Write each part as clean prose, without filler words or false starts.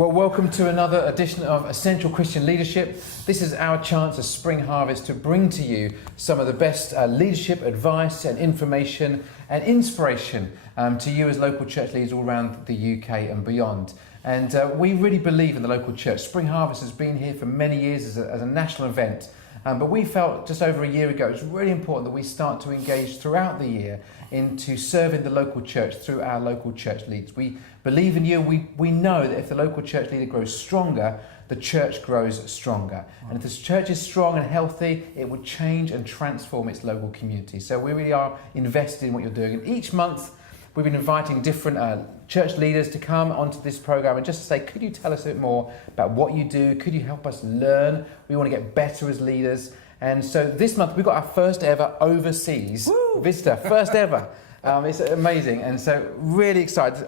Well, welcome to another edition of Essential Christian Leadership. This is our chance as Spring Harvest to bring to you some of the best leadership advice and information and inspiration to you as local church leaders all around the UK and beyond. And we really believe in the local church. Spring Harvest has been here for many years as a national event. But we felt just over a year ago it's really important that we start to engage throughout the year into serving the local church through our local church leaders. We believe in you. We know that if the local church leader grows stronger, the church grows stronger. And if this church is strong and healthy, it will change and transform its local community. So we really are invested in what you're doing. And each month we've been inviting different church leaders to come onto this program and just to say, could you tell us a bit more about what you do? Could you help us learn? We want to get better as leaders. And so this month we've got our first ever overseas visitor, first ever. It's amazing. And so really excited.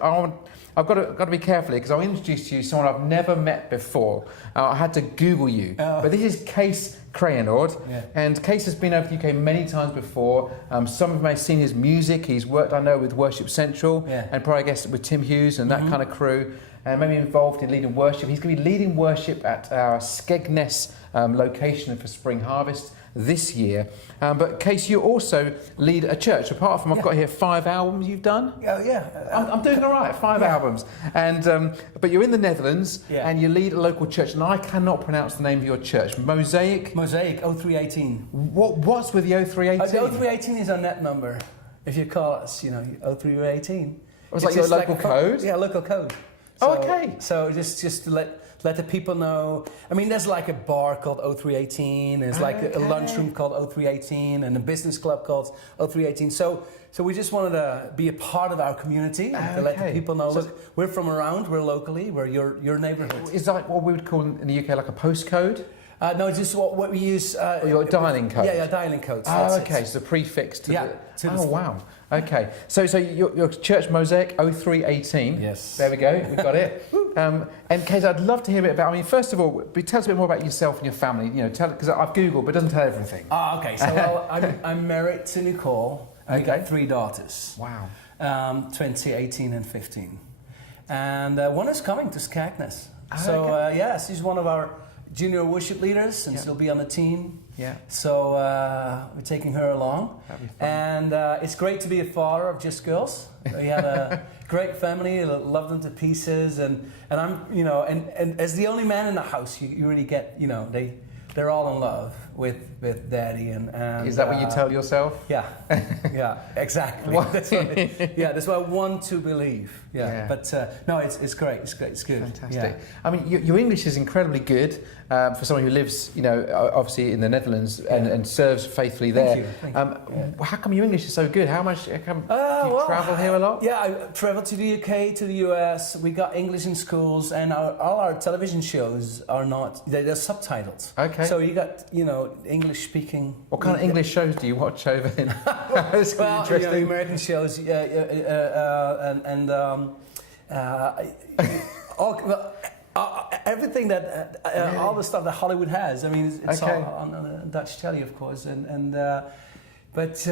I've got to be careful here because I'll introduce to you someone I've never met before. I had to Google you. But this is Kees Kraayenoord. Yeah. And Kees has been over the UK many times before. Some of you may have seen his music. He's worked, I know, with Worship Central and probably, I guess, with Tim Hughes and that kind of crew. And maybe involved in leading worship. He's going to be leading worship at our Skegness location for Spring Harvest this year. But Kees, you also lead a church. Apart from, I've got here 5 albums you've done. I'm doing all right, 5 albums. And but you're in the Netherlands and you lead a local church. And I cannot pronounce the name of your church. Mozaiek 0318. What's with the 0318? The 0318 is our net number. If you call us, 0318. It's like your local code? Yeah, local code. So, okay. So just to let the people know. I mean, there's like a bar called 0318. There's like a lunchroom called 0318 and a business club called 0318. So we just wanted to be a part of our community to let the people know. Look, we're from around. We're locally. We're your neighbourhood. Is that what we would call in the UK like a postcode? No, just what we use. Your dialing code. Yeah, dialing codes. Okay, so the prefix to the. Wow. Okay, so your church Mozaiek 0318. Yes. There we go. We got it. And Kees, I'd love to hear a bit about. I mean, first of all, tell us a bit more about yourself and your family. Because I've Googled, but it doesn't tell everything. Okay. So I'm married to Nicole. And we got 3 daughters. Wow. 20, 18, and 15. And one is coming to Skegness. So she's one of our junior worship leaders, and she'll be on the team. Yeah. So we're taking her along. That'd be fun. And it's great to be a father of just girls. We have a great family, love them to pieces, and I'm and as the only man in the house, you really get they're all in love with Daddy and is that what you tell yourself? Yeah, exactly. That's what I want to believe. But no, it's great. It's good. Fantastic. Yeah. I mean, your English is incredibly good for someone who lives, obviously in the Netherlands and serves faithfully there. Thank you. How come your English is so good? Do you travel here a lot? Yeah, I travel to the UK, to the US. We got English in schools, and all our television shows are not. They're subtitled. Okay. So you got English speaking. What kind of English shows do you watch over in? It's well, interesting. American shows, everything that all the stuff that Hollywood has. I mean, it's all on Dutch telly, of course, but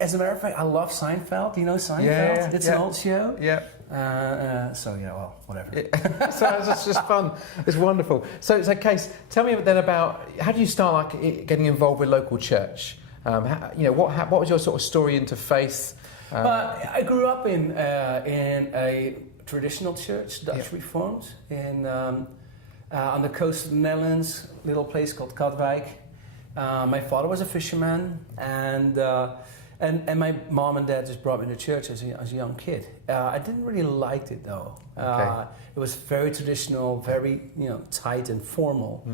as a matter of fact, I love Seinfeld. Do you know Seinfeld? Yeah, it's an old show. Yeah. Whatever. So it's just fun. It's wonderful. So Kees, tell me then about how do you start getting involved with local church? What was your sort of story into faith? I grew up in a traditional church, Dutch Reformed, on the coast of the Netherlands, a little place called Katwijk. My father was a fisherman, and my mom and dad just brought me to church as a young kid. I didn't really like it though. It was very traditional, very tight and formal,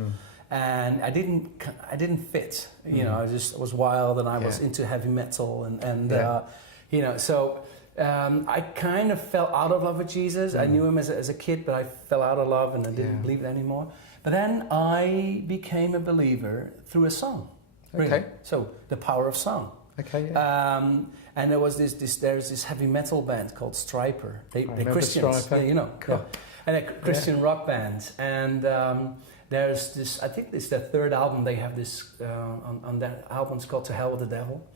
and I didn't fit. I was wild, and I was into heavy metal, so I kind of fell out of love with Jesus. I knew him as a kid, but I fell out of love and I didn't believe it anymore. But then I became a believer through a song. Really. Okay. So the power of song. Okay. Yeah. And there was there's this heavy metal band called Striper. They're Christians. Striper. Yeah, Cool. Yeah. And a Christian rock band. And there's this, I think it's their 3rd album. They have this on that album. It's called "To Hell with the Devil."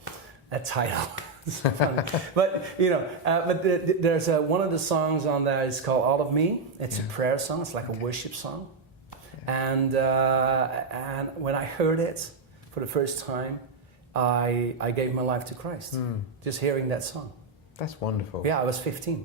That title. It's funny. But there's one of the songs on there is called "All of Me." It's a prayer song. It's like a worship song. And when I heard it for the first time, I gave my life to Christ. Just hearing that song. That's wonderful. Yeah, I was 15.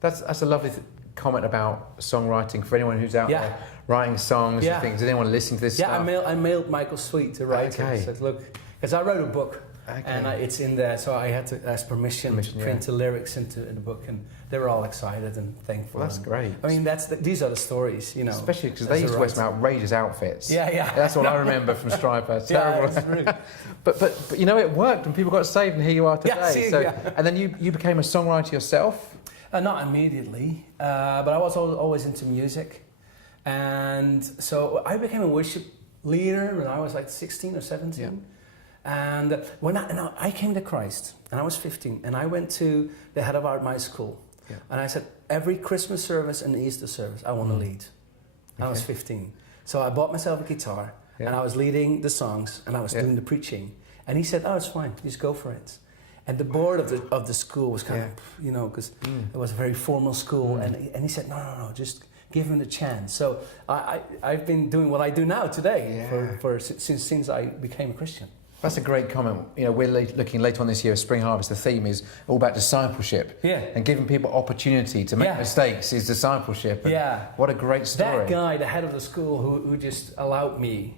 That's a lovely comment about songwriting for anyone who's out there writing songs and things. Did anyone listen to this stuff? I mailed Michael Sweet to write it. I said, look, because I wrote a book. And it's in there, so I had to ask permission to print the lyrics in the book, and they were all excited and thankful. Well, that's great. I mean, these are the stories, you know. Especially because they used to wear some outrageous outfits. Yeah. That's what I remember from Striper. Terrible. Yeah, really. But you know, it worked, and people got saved, and here you are today. And then you became a songwriter yourself? Not immediately, but I was always into music, and so I became a worship leader when I was like 16 or 17. Yeah. And when I came to Christ, and I was 15, and I went to the head of my school, and I said, every Christmas service and Easter service, I want to lead. I was 15. So I bought myself a guitar, and I was leading the songs, and I was doing the preaching. And he said, oh, it's fine, just go for it. And the board of the school was kind of, because it was a very formal school, and he said, no, just give him the chance. So I've been doing what I do now today since I became a Christian. That's a great comment. You know, we're looking later on this year at Spring Harvest. The theme is all about discipleship. And giving people opportunity to make mistakes is discipleship. And what a great story. That guy, the head of the school, who just allowed me,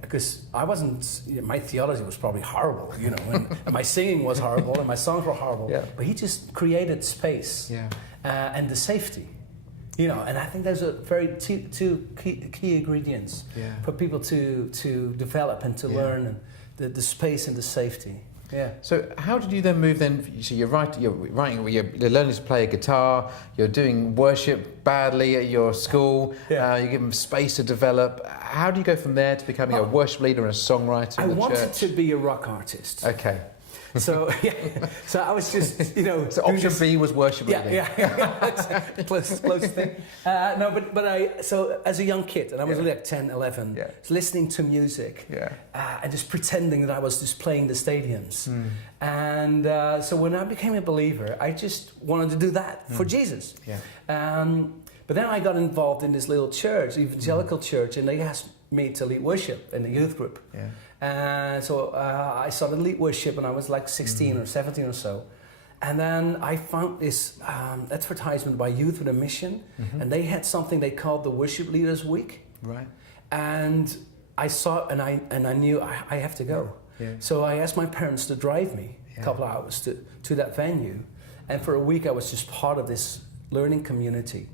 because I wasn't, my theology was probably horrible, and my singing was horrible and my songs were horrible. But he just created space and the safety. And I think those are two key ingredients for people to develop and to learn, and the space and the safety. So how did you then move then? So you're learning to play a guitar, you're doing worship badly at your school, you give them space to develop. How do you go from there to becoming a worship leader and a songwriter in the church? I wanted to be a rock artist. Okay. So I was just So option B was worship leading. close thing. So as a young kid, and I was really like 10, 11, listening to music, and just pretending that I was just playing the stadiums. And so when I became a believer, I just wanted to do that for Jesus. But then I got involved in this little church, evangelical church, and they asked me to lead worship in the youth group. So I started lead worship when I was like 16 or 17 or so. And then I found this advertisement by Youth with a Mission, and they had something they called the Worship Leaders Week. Right. And I saw it, and I knew I have to go. So I asked my parents to drive me a couple of hours to that venue. And for a week I was just part of this learning community.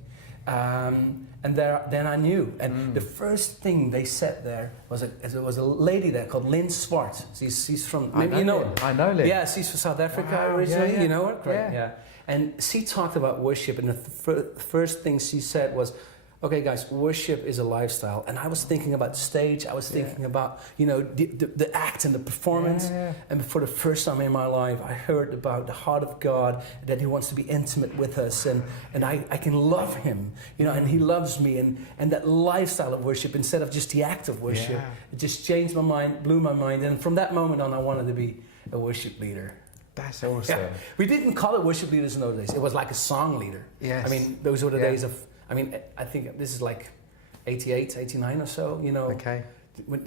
And then I knew. And the first thing they said there was a lady there called Lynn Swart. She's from, maybe you know her. I know Lynn. Yeah, she's from South Africa originally. You know her? Great. Yeah. And she talked about worship, and the first thing she said was, okay, guys, worship is a lifestyle. And I was thinking about the stage. I was thinking about, the act and the performance. And for the first time in my life, I heard about the heart of God, that He wants to be intimate with us, and I can love Him, and He loves me. And that lifestyle of worship, instead of just the act of worship, it just changed my mind, blew my mind. And from that moment on, I wanted to be a worship leader. That's awesome. We didn't call it worship leaders in those days. It was like a song leader. Yes. I mean, those were the days of... I think this is like 88, 89 or so, Okay.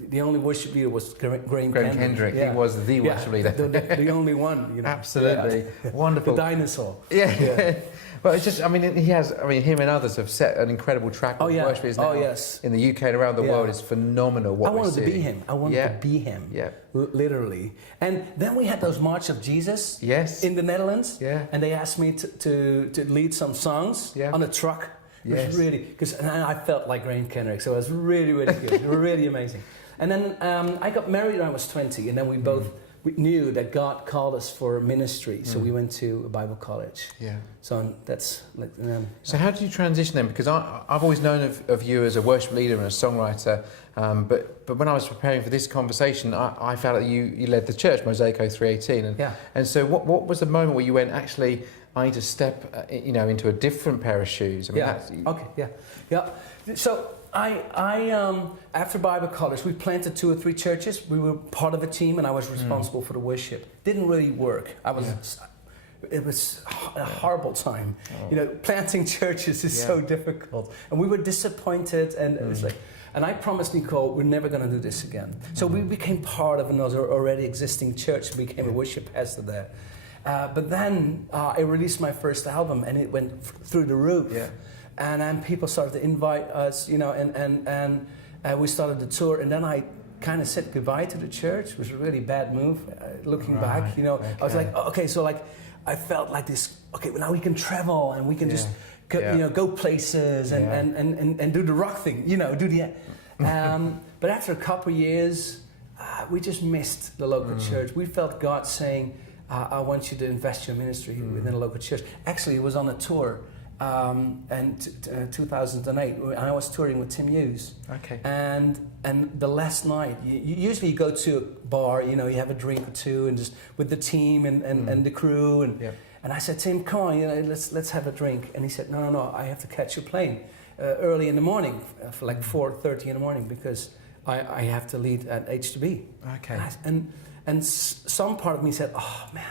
The only worship leader was Graham Kendrick. He was the worship leader. The only one, Absolutely. Wonderful. The dinosaur. Well, it's just, him and others have set an incredible track of worship is now in the UK and around the world. It's phenomenal what we're seeing. I wanted to be him. I wanted to be him. Literally. And then we had those March of Jesus in the Netherlands. And they asked me to lead some songs on a truck. It was really, and I felt like Graham Kendrick, so it was really, really good. Really amazing. And then I got married when I was 20, and then we both knew that God called us for ministry, so we went to a Bible college. So that's like. So how did you transition then? Because I've always known of you as a worship leader and a songwriter, but when I was preparing for this conversation, I found that you led the church, Mozaiek 318, and so what was the moment where you went, actually, I need to step, into a different pair of shoes. So after Bible college, we planted 2 or 3 churches. We were part of a team, and I was responsible for the worship. Didn't really work. It was a horrible time. Planting churches is so difficult, and we were disappointed. And it was like, and I promised Nicole, we're never going to do this again. So we became part of another already existing church. We became a worship pastor there. But then I released my first album, and it went through the roof. Yeah. And then people started to invite us, and we started the tour. And then I kind of said goodbye to the church. It was a really bad move, looking back. I was like, I felt like this. Okay, well, now we can travel and we can just go places and do the rock thing. Do the. But after a couple of years, we just missed the local church. We felt God saying, I want you to invest your ministry within a local church. Actually, it was on a tour. And 2008, and I was touring with Tim Hughes. Okay. And the last night, usually you go to a bar, you have a drink or two, and just with the team and the crew, and I said, Tim, come on, let's have a drink. And he said, no, I have to catch a plane early in the morning, for like 4:30 in the morning, because I have to lead at H2B. Okay. And some part of me said, oh man,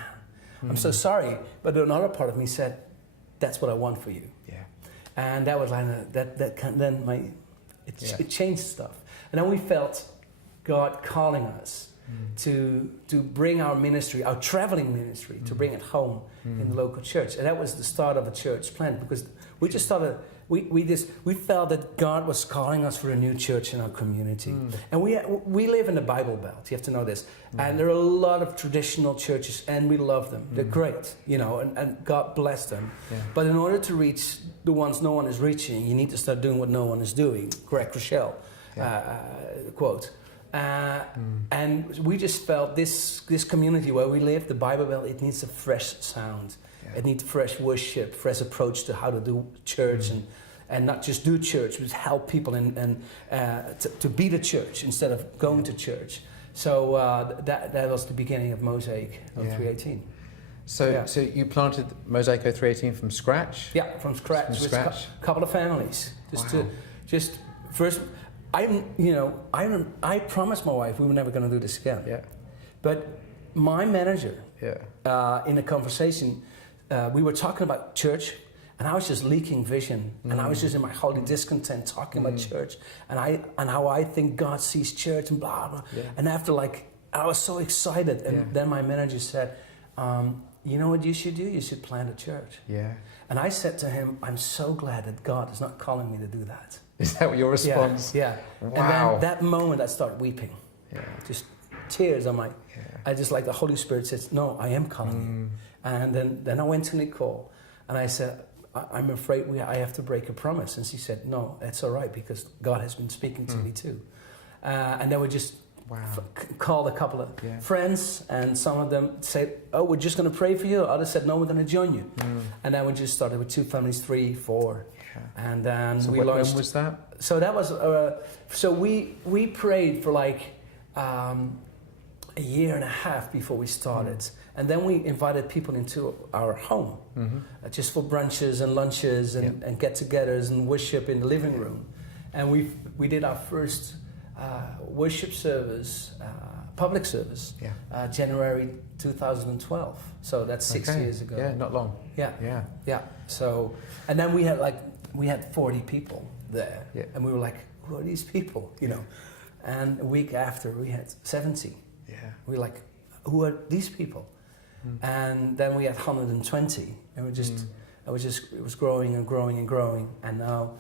I'm so sorry, but another part of me said, that's what I want for you. Yeah. And that was like it changed stuff. And then we felt God calling us to bring our ministry, our traveling ministry, to bring it home in the local church. And that was the start of a church plant, because we just started. We felt that God was calling us for a new church in our community. And we live in the Bible Belt, you have to know this. And there are a lot of traditional churches, and we love them. They're great, and God bless them. Yeah. But in order to reach the ones no one is reaching, you need to start doing what no one is doing. Correct, Rochelle, quote. And we just felt this community where we live, the Bible Belt, it needs a fresh sound. Yeah. It needs fresh worship, fresh approach to how to do church, and not just do church, but help people and to be the church instead of going to church. So that was the beginning of Mozaiek 318. So you planted Mozaiek 318 from scratch? Yeah, from scratch. With a couple of families. First, I promised my wife we were never going to do this again. Yeah. But my manager, in a conversation, we were talking about church, and I was just leaking vision, and I was just in my holy discontent talking about church, and how I think God sees church and blah blah. Yeah. And after I was so excited, and then my manager said, "You know what you should do? You should plant a church." Yeah. And I said to him, "I'm so glad that God is not calling me to do that." Is that your response? Yeah. Wow. And then that moment I started weeping. Yeah. Just tears. I'm like, I just the Holy Spirit says, "No, I am calling you." And then I went to Nicole, and I said, I'm afraid I have to break a promise. And she said, no, that's all right, because God has been speaking to me too. And then we just called a couple of friends, and some of them said, oh, we're just going to pray for you. Others said, no, we're going to join you. And then we just started with 2 families, 3, 4. And then so we launched. When was that? So that was, so we prayed for a year and a half before we started. And then we invited people into our home, just for brunches and lunches and get-togethers and worship in the living room. And we did our first worship service, public service, January 2012. So that's 6 years ago. Yeah, not long. Yeah. So, and then we had 40 people there, and we were like, who are these people? And a week after we had 70. Yeah. We were like, who are these people? And then we had 120, and it was growing and growing and growing, and now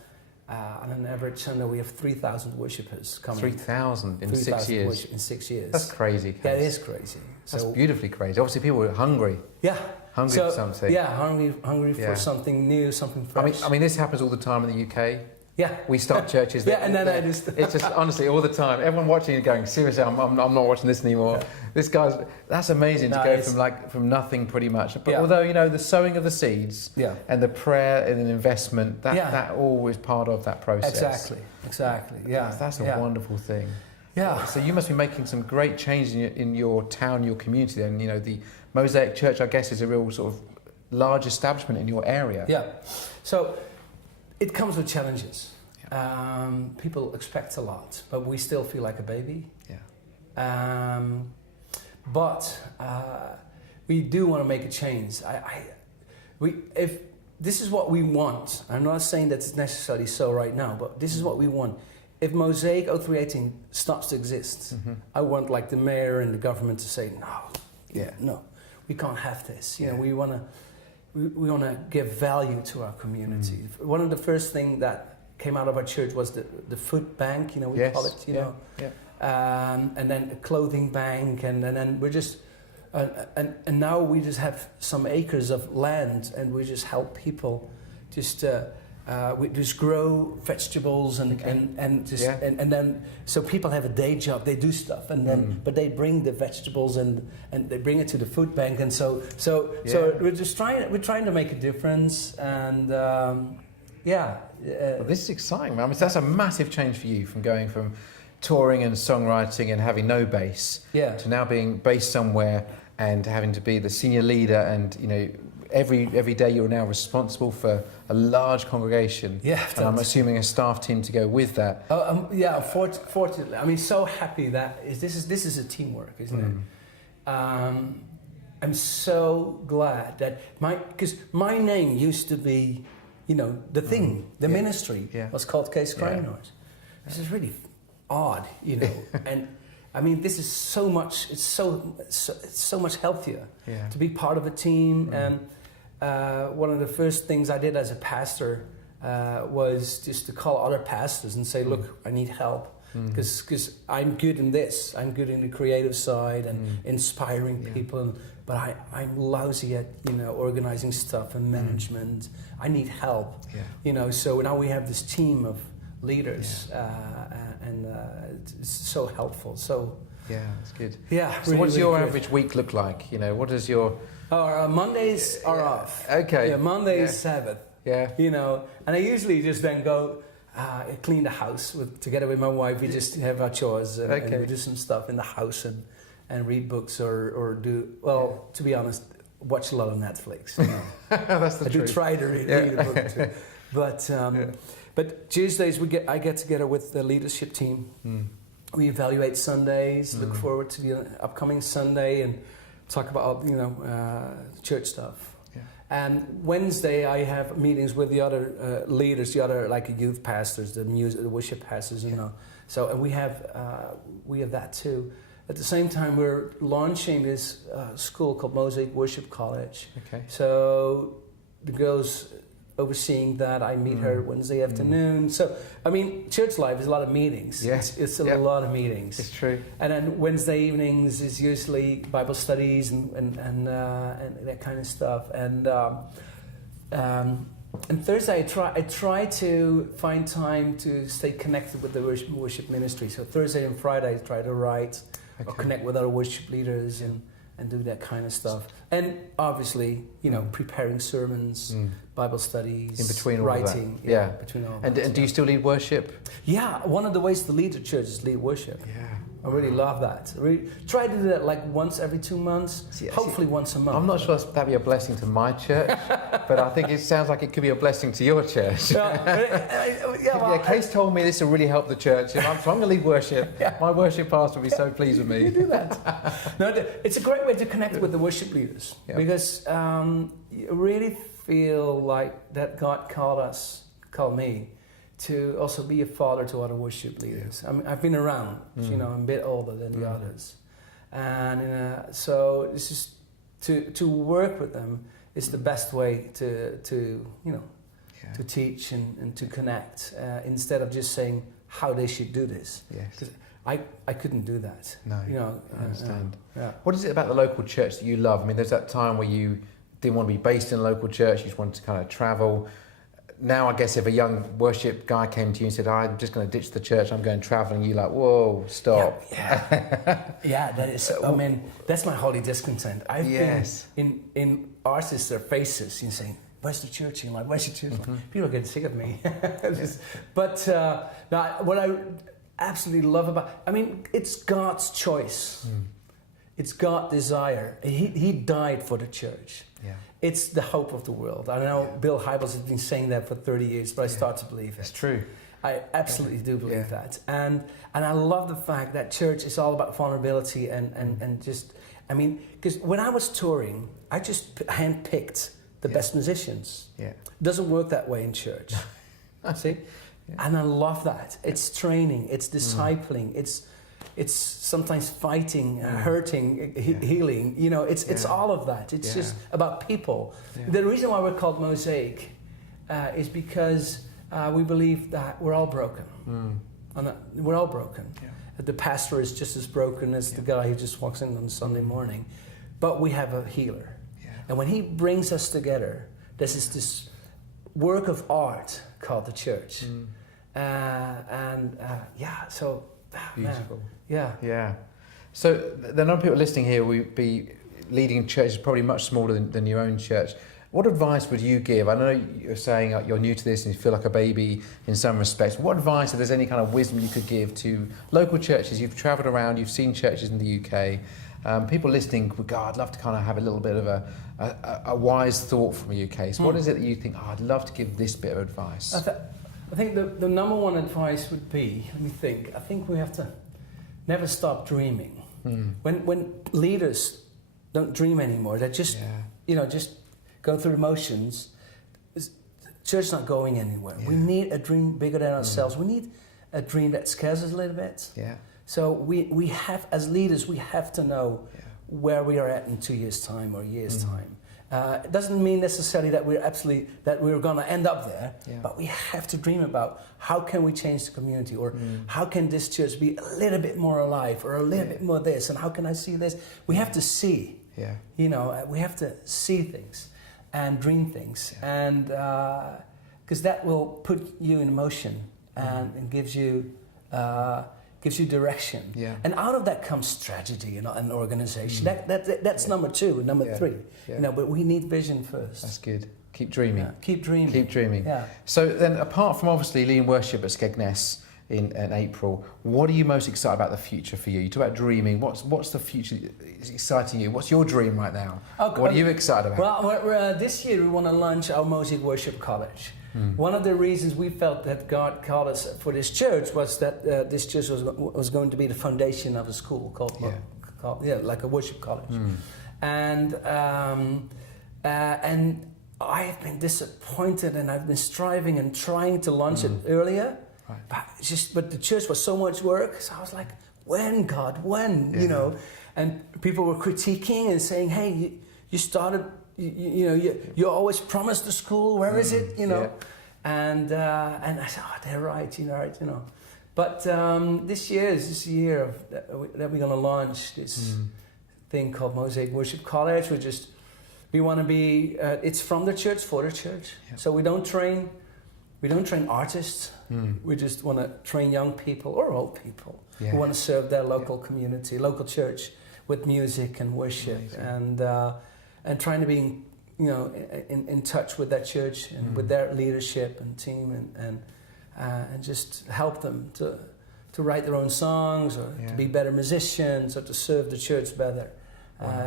on an average Sunday we have 3,000 worshippers coming. 3,000 in 6 years. In 6 years. That's crazy. Yeah, it is crazy. That's beautifully crazy. Obviously, people were hungry. Yeah. Hungry for something. Yeah, hungry for something new, something fresh. I mean, this happens all the time in the UK. Yeah. We start churches. And then it's just honestly all the time. Everyone watching and going, seriously, I'm not watching this anymore. Yeah. This that's amazing to go from nothing pretty much. But although the sowing of the seeds and the prayer and an investment, that always part of that process. Exactly. Yeah. That's a wonderful thing. Yeah. So you must be making some great changes in your town, your community. Then the Mozaiek Church, I guess, is a real sort of large establishment in your area. Yeah. So it comes with challenges. Yeah. People expect a lot, but we still feel like a baby. Yeah. But we do want to make a change. If this is what we want, I'm not saying that it's necessarily so right now, but this is what we want. If Mozaiek 0318 stops to exist, I want like the mayor and the government to say, no, we can't have this. You know, we want to give value to our community. One of the first things that came out of our church was the food bank. You know, we call it. You know, and then a clothing bank, and then we're just. And now we just have some acres of land, and we just help people we just grow vegetables and then so people have a day job, they do stuff, and then but they bring the vegetables and they bring it to the food bank, and so we're trying to make a difference, and well, this is exciting, man. I mean, that's a massive change for you, from going from touring and songwriting and having no base to now being based somewhere and having to be the senior leader, and you know, every day you're now responsible for a large congregation. Yeah, and I'm assuming a staff team to go with that. Fortunately, I mean, so happy that this is a teamwork, isn't it? I'm so glad that because my name used to be, you know, the thing, the ministry was called Kees Kraayenoord. This is really odd, you know, and I mean, this is so much. It's so much healthier to be part of a team. And one of the first things I did as a pastor was just to call other pastors and say, "Look, I need help because I'm good in this. I'm good in the creative side and inspiring people, but I'm lousy at, you know, organizing stuff and management. I need help, you know. So now we have this team of leaders, and it's so helpful. So that's good. Yeah. So really, what does your really average week look like? You know, what does your Mondays are off. Okay. Yeah, Monday is Sabbath. Yeah. You know, and I usually just then go clean the house together with my wife. We just have our chores and we do some stuff in the house and read books or do, well, to be honest, watch a lot of Netflix. You know. That's the truth. I do try to read a book too. But Tuesdays I get together with the leadership team. We evaluate Sundays, look forward to the upcoming Sunday, and talk about, you know, church stuff. Yeah. And Wednesday I have meetings with the other leaders, the other like youth pastors, the worship pastors, you know. So and we have that too. At the same time, we're launching this school called Mozaiek Worship College. Okay. So the girls overseeing that, I meet her Wednesday afternoon. So, I mean, church life is a lot of meetings. Yes. It's a lot of meetings. It's true. And then Wednesday evenings is usually Bible studies and that kind of stuff. And Thursday I try to find time to stay connected with the worship ministry. So Thursday and Friday I try to write or connect with other worship leaders and do that kind of stuff. And obviously, you know, preparing sermons, Bible studies, in between all writing. That. Between all and that. Do you still lead worship? Yeah, one of the ways to lead the church is lead worship. Yeah. I really love that. Try to do that like once every 2 months, hopefully once a month. I'm not sure that'd be a blessing to my church, but I think it sounds like it could be a blessing to your church. Kees told me this will really help the church. If I'm trying to lead worship, my worship pastor will be so pleased with me. You do that. No, it's a great way to connect with the worship leaders because you really feel like that God called me to also be a father to other worship leaders. I mean, I've been around, you know, I'm a bit older than the others. And so this is to work with them is the best way to you know, to teach and to connect instead of just saying how they should do this. Yes. Because I couldn't do that. No, you know, I understand. What is it about the local church that you love? I mean, there's that time where you didn't want to be based in a local church, you just wanted to kind of travel. Now, I guess if a young worship guy came to you and said, I'm just going to ditch the church, I'm going traveling, you're like, whoa, stop. Yeah, that is, I mean, that's my holy discontent. I've been in our sister faces, you saying, where's the church? You're like, where's the church? People are getting sick of me. But now, what I absolutely love about, I mean, it's God's choice. It's God's desire. He died for the church. Yeah. It's the hope of the world. I know Bill Hybels has been saying that for 30 years, but I start to believe it. It's true. I absolutely do believe that. And I love the fact that church is all about vulnerability and just, I mean, because when I was touring, I just handpicked the best musicians. Yeah. Doesn't work that way in church. See? Yeah. And I love that. It's training, it's discipling, it's sometimes fighting, hurting, healing. You know, it's all of that. It's just about people. Yeah. The reason why we're called Mozaiek is because we believe that we're all broken. And we're all broken. Yeah. The pastor is just as broken as the guy who just walks in on Sunday morning. But we have a healer. Yeah. And when he brings us together, there's this work of art called the church. So beautiful. Yeah. So the number of people listening here will be leading churches probably much smaller than your own church. What advice would you give? I know you're saying you're new to this and you feel like a baby in some respects. What advice, if there's any kind of wisdom you could give to local churches? You've travelled around, you've seen churches in the UK. People listening would go, I'd love to kind of have a little bit of a wise thought from the UK. So what is it that you think, I'd love to give this bit of advice? I think the number one advice would be, I think we have to never stop dreaming. When leaders don't dream anymore, they're just, just going through the motions, church's not going anywhere. We need a dream bigger than ourselves. We need a dream that scares us a little bit. Yeah. So we have, as leaders, we have to know where we are at in 2 years' time or a year's time. It doesn't mean necessarily that we're going to end up there, but we have to dream about how can we change the community, or how can this church be a little bit more alive, or a little bit more this, and how can I see this? We have to see. Yeah. We have to see things and dream things, and because that will put you in motion and gives you direction. Yeah. And out of that comes strategy and organization. That's number two, number three. Yeah. But we need vision first. That's good. Keep dreaming. Yeah. Keep dreaming. Yeah. So then, apart from obviously leading worship at Skegness in April, what are you most excited about the future for you? You talk about dreaming. What's the future is exciting you? What's your dream right now? What are you excited about? Well, this year we want to launch our Mozaiek Worship College. One of the reasons we felt that God called us for this church was that this church was going to be the foundation of a school called like a worship college. And I have been disappointed, and I've been striving and trying to launch it earlier. Right. But the church was so much work, so I was like, when, God, when? Yeah. And people were critiquing and saying, hey, you started, you always promised the school, where is it? And I said, they're right, But this year is this year that we're going to launch this thing called Mozaiek Worship College. We want to be, it's from the church, for the church. Yeah. So we don't train artists. We just want to train young people or old people who want to serve their local community, local church, with music and worship. Amazing. And trying to be in touch with that church and with their leadership and team, and just help them to write their own songs, or to be better musicians, or to serve the church better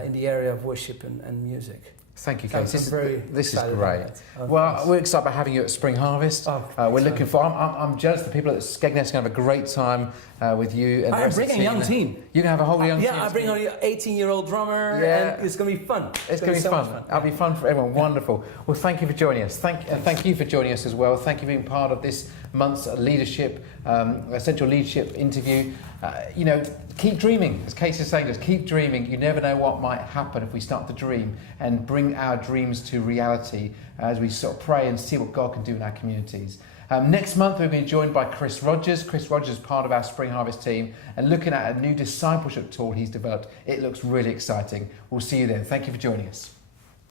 in the area of worship and music. Thank you, Kees. This is great. Well, we're excited about having you at Spring Harvest. We're looking for. I'm jealous. The people at Skegness are going to have a great time with you. And I'm bringing a young team. You're going to have a whole young team. Yeah, I bring on an 18-year-old drummer, and it's going to be fun. It's going to be fun. It'll be fun for everyone. Wonderful. Well, thank you for joining us. Thank you for joining us as well. Thank you for being part of this month's leadership, essential leadership interview. Keep dreaming. As Kees is saying, just keep dreaming. You never know what might happen if we start to dream and bring our dreams to reality as we sort of pray and see what God can do in our communities. Next month, we're being joined by Chris Rogers. Chris Rogers is part of our Spring Harvest team and looking at a new discipleship tool he's developed. It looks really exciting. We'll see you then. Thank you for joining us.